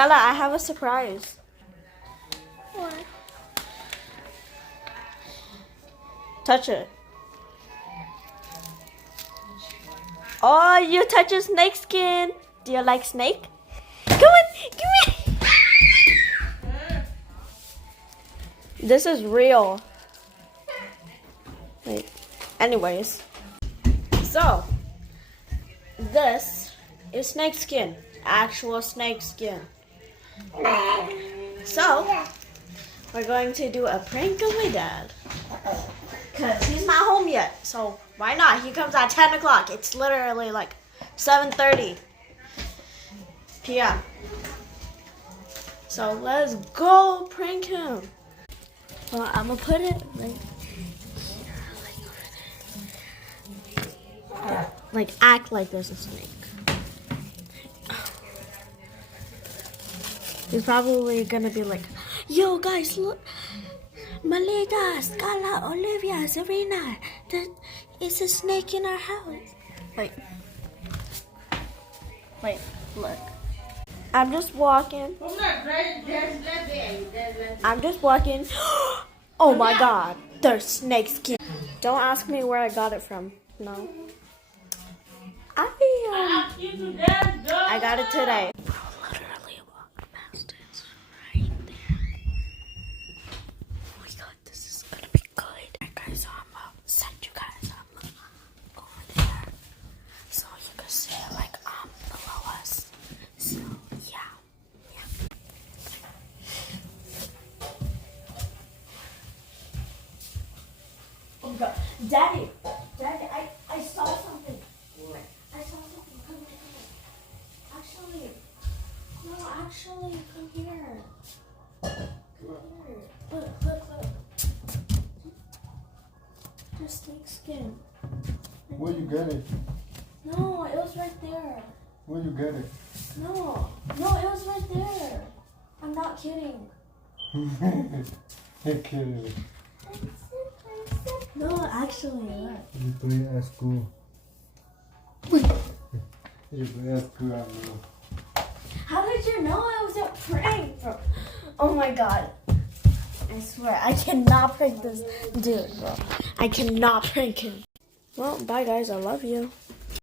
Skylar, I have a surprise. What? Touch it. Oh, you touch a snake skin. Do you like snake? Come on, come here. This is real. Wait. Anyways. So, this is snake skin. Actual snake skin. So, we're going to do a prank on my dad. Because he's not home yet. So, why not? He comes at 10 o'clock. It's literally like 7:30 p.m. So, let's go prank him. Well, I'm going to put it right here, like over there. Like, act like there's a snake. He's probably going to be like, yo, guys, look. Malika, Skylar, Olivia, Serena, there is a snake in our house. Wait, look. I'm just walking. Oh my god, there's snake skin. Don't ask me where I got it from. No. I got it today. Literally walk past it. It's right there. Oh my god, this is gonna be good. Alright guys, so I'm gonna set you guys up over there. So you can see like below us. So yeah. Oh god. Daddy, I saw something. I saw something. Come here. Actually, come here. Come here. Look. There's snake skin. Where you get it? No, it was right there. Where you get it? No, it was right there. I'm not kidding. You're kidding me. No, actually, look. You play at school. You play at school, I know. How did you know I was a prank? Oh my god. I swear, I cannot prank this dude, bro. I cannot prank him. Well, bye guys, I love you.